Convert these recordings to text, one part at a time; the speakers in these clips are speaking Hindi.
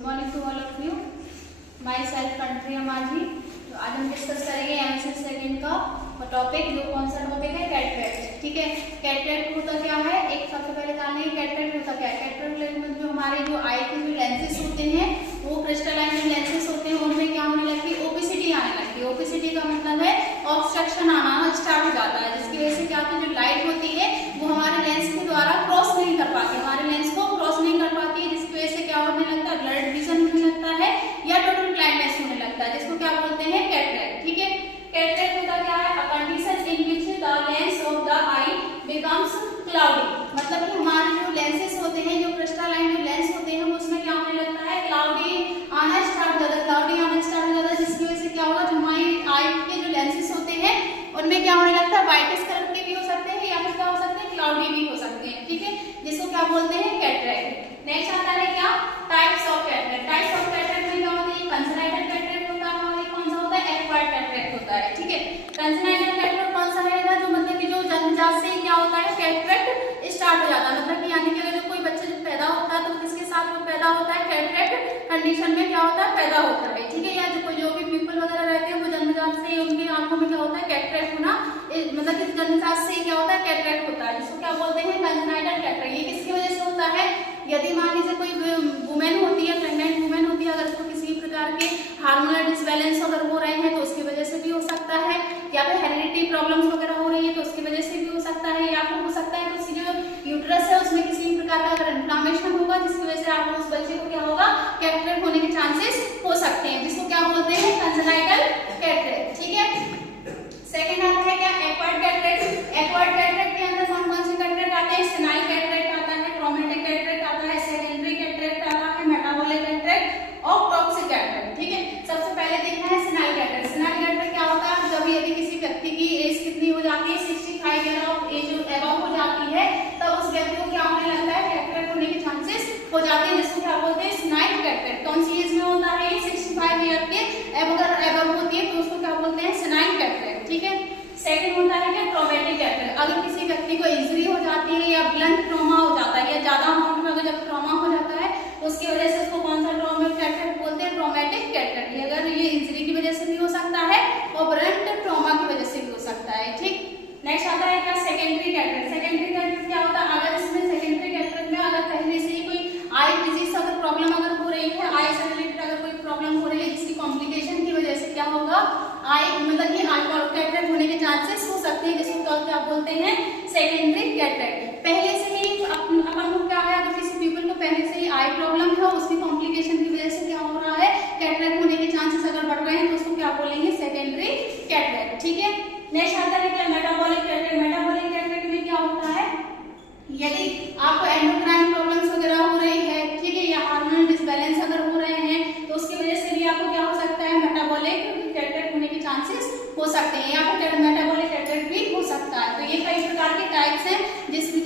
Good morning to all of you. Myself Kantriya Majhi. तो आज हम डिस्कस करेंगे एमएससी सेकंड का टॉपिक, जो कौन सा टॉपिक है, कैटरेक्ट। ठीक है, कैटरेक्ट होता क्या है, एक सबसे पहले जान लेंगे कैटरेक्ट होता क्या है। कैटरेक्ट में जो हमारे जो आई के जो लेंसेज होते हैं, वो क्रिस्टलाइन जो लेंसेज होते हैं, उनमें क्या होने लगती है, ओपेसिटी आने लगती है। ओपेसिटी का मतलब है ऑब्स्ट्रक्शन आना स्टार्ट हो जाता है, जिसकी वजह से क्या होता है, जो लाइट होती है वो हमारे लेंस के द्वारा क्रॉस नहीं कर पाती, हमारे लेंस को क्रॉस नहीं कर पाती है, जिसकी वजह से क्या होने लगता है, ब्लड विजन होने लगता है या टोटल ब्लाइंडनेस होने लगता है, जिसको क्या बोलते हैं, कैटरेक्ट। ठीक है, कैटरेक्ट होता क्या है, a condition in which the lens of the I becomes cloudy. मतलब कि हमारे जो लेंसेज होते हैं, जो क्रिस्टलाइन जो लेंस होते हैं, उसमें क्या होने लगता है, क्लाउडी आना स्टार्ट हो जाता है, क्लाउडी आना स्टार्ट हो जाता है, जिसकी वजह से क्या होगा, जो हमारी आई के जो लेंसेज होते हैं उनमें क्या होने लगता है, व्हाइटिश कलर के भी हो सकते हैं या फिर क्या हो सकते हैं, क्लाउडी भी हो सकते हैं। ठीक है, जिसको क्या बोलते हैं, कैटरेक्ट। नेक्स्ट आता है क्या, types of cataract. Types of cataract में क्या होता है, कंजेनाइटल कैटरेक्ट होता है और कौन सा होता है, एक्वायर्ड कैटरेक्ट होता है। ठीक है, कंजेनाइटल कैटरेक्ट कौन सा रहेगा, जो मतलब कि जो जन्मजात से क्या होता है, कैटरेक्ट स्टार्ट हो जाता है। मतलब कि यानी कि अगर कोई बच्चा जब पैदा होता है तो किसके साथ वो पैदा होता है, कैटरेक्ट कंडीशन में क्या होता है, पैदा होता है। ठीक है, या जो भी पीपल वगैरह रहते हैं वो जन्मजात से उनकी आंखों में क्या होता है, कैटरेक्ट होना, मतलब कि जन्मजात से क्या होता है, कैटरेक्ट होता है, जिसको क्या बोलते हैं, कंजेनाइटल कैटरेक्ट। ये किसकी वजह से होता है, यदि मान लीजिए कोई वुमेन होती है, प्रेग्नेंट वुमेन होती है, अगर उसको किसी प्रकार के हार्मोनल डिसबैलेंस अगर हो रहे हैं तो उसकी वजह से भी हो सकता है, या फिर हेरिडिटी प्रॉब्लम्स वगैरह हो रही है तो उसकी वजह से भी हो सकता है, या फिर हो सकता है कि उसकी जो यूट्रस है उसमें किसी प्रकार का अगर इन्फ्लेमेशन होगा, जिसकी वजह से आप उस बच्चे को क्या होगा, कैटरेक्ट होने के चांसेस हो सकते हैं, जिसको क्या बोलते हैं, कंजेनाइटल कैटरेक्ट। ठीक है, सेकंड आता है क्या, एक्वायर्ड कैटरेक्ट। एक्वायर्ड कैटरेक्ट के अंदर कौन कौन से कैटरेक्ट आते हैं, सेनाइल कैटरेक्ट आता है, ट्रॉमेटिक कैटरेक्ट आता है, सेकेंडरी कैटरेक्ट आता है, मेटाबॉलिक कैटरेक्ट और टॉक्सिक कैटरेक्ट। ठीक है, सबसे पहले देखना है सेनाइल कैटरेक्ट। सेनाइल कैटरेक्ट क्या होता है, जब यदि किसी व्यक्ति की एज कितनी हो जाती है, 65 ईयर ऑफ एज अबव हो जाती है, तब उस व्यक्ति को क्या होने लगता है, कैटरेक्ट होने के चांसेस हो जाते हैं, जिसको क्या बोलते हैं, सेनाइल कैटरेक्ट। कौन सी एज में होता है, 65 ईयर के अगर अबव होती है तो उसको क्या बोलते हैं, सेनाइल कैटरेक्ट। ठीक है, सेकंड होता है क्या, ट्रॉमेटिक कैटरेक्ट। अगर किसी व्यक्ति को इंजरी हो जाती है या ब्लंट ट्रॉमा हो जाता है या ज्यादा अमाउंट में अगर जब ट्रॉमा हो जाता है उसकी वजह से उसको कौन सा ट्रॉमेटिक कैटरेक्ट बोलते हैं, ट्रॉमेटिक कैटरेक्ट। अगर ये इंजरी की वजह से भी हो सकता है और ब्लंट ट्रॉमा की वजह से भी हो सकता है। ठीक, नेक्स्ट आता है क्या, सेकेंडरी कैटरेक्ट। सेकेंडरी कैटरेक्ट क्या होता है, अगर इसमें सेकेंडरी कैटरेक्ट में अगर पहले से ही कोई आई डिजीज अगर प्रॉब्लम अगर हो रही है, आई से रिलेटेड अगर कोई प्रॉब्लम हो रही है, जिसकी कॉम्प्लिकेशन की वजह से क्या होगा, आई मतलब कि आई कैटरेक्ट होने के चांसेस हो सकते हैं, जिसको क्या बोलते हैं, सेकेंडरी कैटरेक्ट। पहले से ही अपन को क्या है, अगर किसी पीपल को पहले से ही आई प्रॉब्लम है, उसकी कॉम्प्लिकेशन की वजह से क्या हो रहा है, कैटरेक्ट होने के चांसेस अगर बढ़ रहे हैं तो उसको क्या बोलेंगे, सेकेंडरी कैटरेक्ट। ठीक है, नेक्स्ट आता है क्या, मेटाबॉलिक कैटरेक्ट। मेटाबॉलिक कैटरेक्ट में क्या होता है, यदि आपको एंडोक्राइन प्रॉब्लम्स वगैरह हो रही है, ठीक है, या हार्मोनल डिसबैलेंस अगर हो रहे हैं तो उसकी वजह से भी आपको क्या हो सकता है, मेटाबॉलिक कैटरेक्ट होने के चांसेस हो सकते हैं, या फिर मेटाबॉलिक कैटरेक्ट भी हो सकता है। तो ये कई प्रकार के टाइप्स हैं जिसकी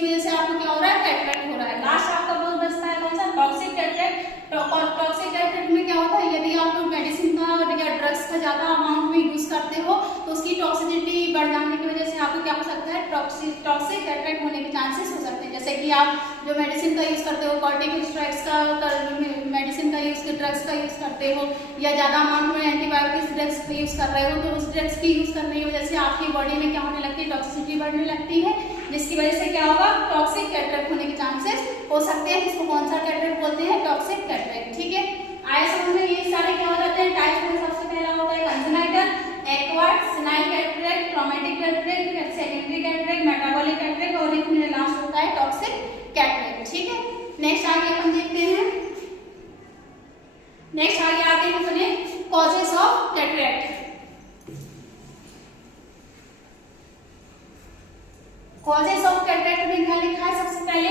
वजह से आपको क्या हो रहा है, कैटरेक्ट हो रहा है। लास्ट आपका बहुत बचता है कौन सा, टॉक्सिक कैटरेक्ट। टॉक्सिक कैटरेक्ट में क्या होता है, यदि आप मेडिसिन का या ड्रग्स का ज्यादा अमाउंट में यूज करते हो तो उसकी टॉक्सिसिटी बढ़ जाने की वजह से आपको क्या हो सकता है, टॉक्सिक कैटरेक्ट होने के चांसेस हो सकते हैं। जैसे कि आप जो मेडिसिन का यूज करते हो, कॉर्टिकोस्टेरॉइड्स का मेडिसिन का यूज, ड्रग्स का यूज करते हो, या ज्यादा अमाउंट में एंटीबायोटिक्स ड्रग्स का यूज कर रहे हो, तो उस ड्रग्स की यूज करने की वजह से आपकी बॉडी में क्या होने लगती है, टॉक्सिसिटी बढ़ने लगती है, जिसकी वजह से क्या होगा, टॉक्सिक कैटरेक्ट होने के चांसेस हो सकते हैं, जिसको कौन सा कैटरेक्ट बोलते हैं, टॉक्सिक कैटरेक्ट। ठीक है, आए समझ में, ये सारे क्या हो जाते हैं टाइप्स में। सबसे पहला होता है congenital, acquired, senile cataract, traumatic cataract, secondary cataract, metabolic cataract और एक में लास्ट होता है टॉक्सिक कैटरेक्ट। ठीक है, नेक्स्ट आगे हम देखते हैं, नेक्स्ट आगे आते हैं अपने causes of cataract. Causes of cataract में क्या लिखा है, सबसे पहले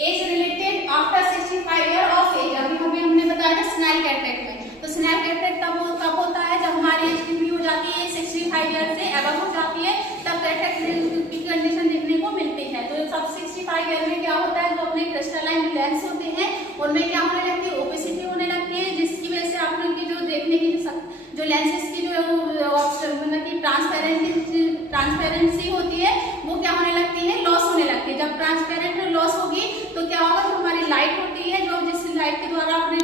age related after 65 year of age. अभी हमने बताया था सेनाइल कैटरेक्ट में, तो सेनाइल कैटरेक्ट तब होता है जब हमारी एज कितनी हो जाती है, 65 ईयर से अबव हो जाती है, तब कैटरेक्ट की कंडीशन देखने को मिलती है। तो सब 65 ईयर में क्या होता है, जो अपने क्रिस्टलाइन लेंस होते हैं उनमें क्या होने लगती है, ओपेसिटी होने लगती है, जिसकी वजह से आप लोग की जो देखने की जो लेंसेज की जो मतलब की ट्रांसपेरेंसी होती है वो क्या होने लगती है, लॉस होने लगती है। जब ट्रांसपेरेंट लॉस होगी तो क्या होगा, जो हमारी लाइट होती है, जो जिस लाइट के द्वारा अपने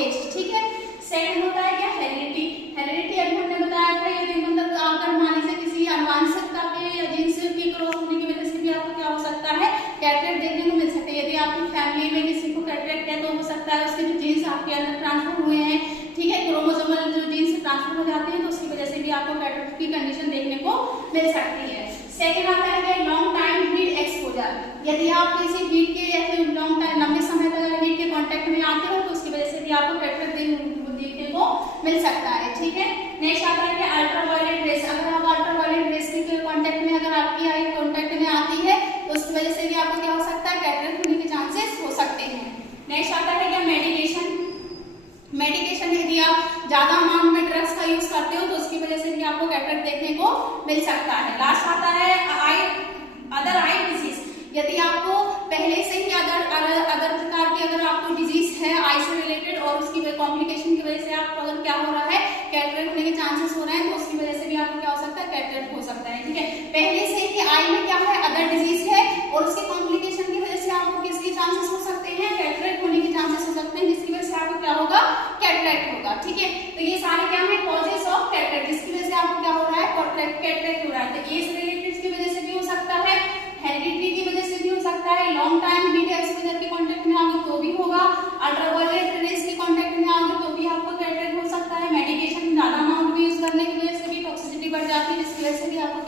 एज, ठीक है। सेकंड होता है क्या, हेरिडिटी। हेरिडिटी अभी हमने बताया था, यदि मतलब अगर मान लीजिए किसी आनुवंशिकता के या जीन्स के क्रॉस होने की वजह से भी आपको क्या हो सकता है, कैटरेक्ट देखने को मिल सकता है। यदि आपकी फैमिली में किसी को कैटरेक्ट है तो हो सकता है उसके जो जीन्स आपके अंदर ट्रांसफर हुए हैं, ठीक है, क्रोमोसोमल जो जीन्स ट्रांसफर हो जाते हैं, तो उसकी वजह से भी आपको कैटरेक्ट की कंडीशन देखने को मिल सकती है। सेकंड आता है लॉन्ग टाइम हीट एक्सपोजर। यदि आप किसी हीट के या फिर लॉन्ग टाइम लंबे समय तक हीट के कांटेक्ट में आते हो तो उसकी वजह से भी आपको कैटरेक्ट देखने को मिल सकता है, ठीक है। नेक्स्ट आता है कि अल्ट्रावायलेट रेस। अगर आप अल्ट्रावायलेट रेस के कांटेक्ट में अगर आपकी आई कांटेक्ट में आती है तो उसकी वजह से भी आपको क्या हो सकता है, कैटरेक्ट होने के चांसेस हो सकते हैं। नेक्स्ट आता है क्या, मेडिकेशन। मेडिकेशन यदि आप ज्यादा अमाउंट में ड्रग्स का यूज करते हो तो उसकी वजह से भी आपको कैटरेक्ट देखने को मिल सकता है। लास्ट आता है अदर आई डिजीज। यदि आपको पहले से ही अदर प्रकार की अगर आपको डिजीज है आई से रिलेटेड और उसकी कॉम्प्लिकेशन की वजह से आपको अगर क्या हो रहा है, कैटरेक्ट होने के चांसेस हो रहे हैं, तो उसकी वजह से भी आपको क्या हो सकता है, कैटरेक्ट हो सकता है, ठीक है। पहले से ही आई में क्या है, अदर डिजीज है और उसकी कॉम्प्लिकेशन की वजह से आपको किसके चांसेस हो सकते हैं, कैटरेक्ट होने के चांसेस हो सकते हैं, जिसकी वजह से आपको क्या होगा, कैटरेक्ट होगा, ठीक है। तो ये सारे क्या है, कॉजेस ऑफ कैटरेक्ट, जिसकी वजह से आपको क्या हो रहा है, कैटरेक्ट हो रहा है। तो एज रिलेटेड की वजह से भी हो सकता है, हेरिडिटी की वजह से भी हो सकता है, लॉन्ग टाइम हीट एक्सपोजर के कांटेक्ट में आओगे तो भी होगा, अल्ट्रावायलेट